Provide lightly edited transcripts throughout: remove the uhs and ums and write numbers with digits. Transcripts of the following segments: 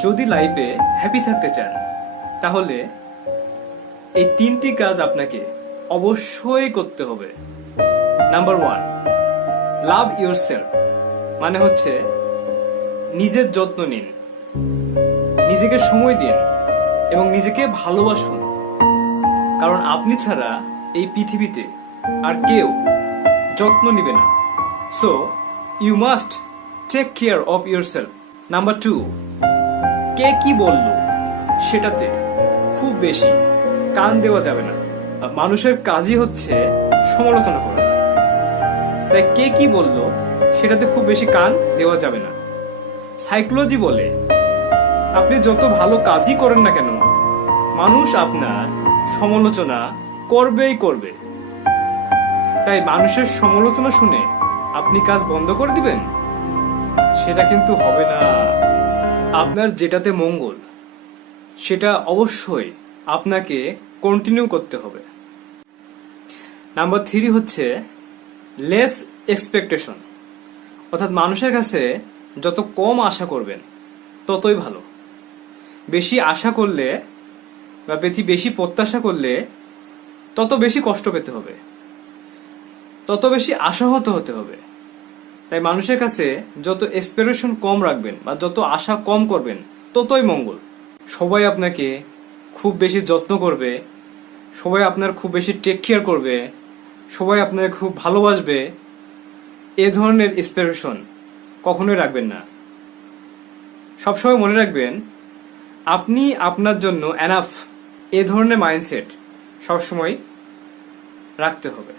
যদি লাইফে হ্যাপি থাকতে চান তাহলে এই তিনটি কাজ আপনাকে অবশ্যই করতে হবে। নাম্বার 1, লাভ ইয়োরসেলফ, মানে হচ্ছে নিজের যত্ন নিন, নিজেকে সময় দিন এবং নিজেকে ভালোবাসুন। কারণ আপনি ছাড়া এই পৃথিবীতে আর কেউ যত্ন নিবে না। So you must take care of yourself. Number 2, কে কি বলল সেটাতে খুব বেশি কান দেওয়া যাবে না। মানুষের কাজই হচ্ছে সমালোচনা করা, তাই কে কি বলল সেটাতে খুব বেশি কান দেওয়া যাবে না। সাইকোলজি বলে আপনি যত ভালো কাজই করেন না কেন, মানুষ আপনার সমালোচনা করবেই করবে। তাই মানুষের সমালোচনা শুনে আপনি কাজ বন্ধ করে দিবেন, সেটা কিন্তু হবে না। আপনার যেটাতে মঙ্গল সেটা অবশ্যই আপনাকে কন্টিনিউ করতে হবে। নাম্বার 3 হচ্ছে লেস এক্সপেকটেশন, অর্থাৎ মানুষের কাছে যত কম আশা করবেন ততই ভালো। বেশি আশা করলে বা বেশি প্রত্যাশা করলে তত বেশি কষ্ট পেতে হবে, তত বেশি আশাহত হতে হবে। তাই মানুষের কাছে যত এক্সপেকটেশন কম রাখবেন বা যত আশা কম করবেন ততই মঙ্গল। সবাই আপনাকে খুব বেশি যত্ন করবে, সবাই আপনার খুব বেশি টেক কেয়ার করবে, সবাই আপনাকে খুব ভালোবাসবে, এ ধরনের এক্সপেকটেশন কখনোই রাখবেন না। সবসময় মনে রাখবেন আপনি আপনার জন্য এনাফ, এ ধরনের মাইন্ডসেট সবসময় রাখতে হবে।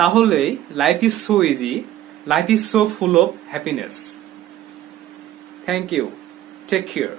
তাহলেই life is so easy, life is so full of happiness. Thank you, take care.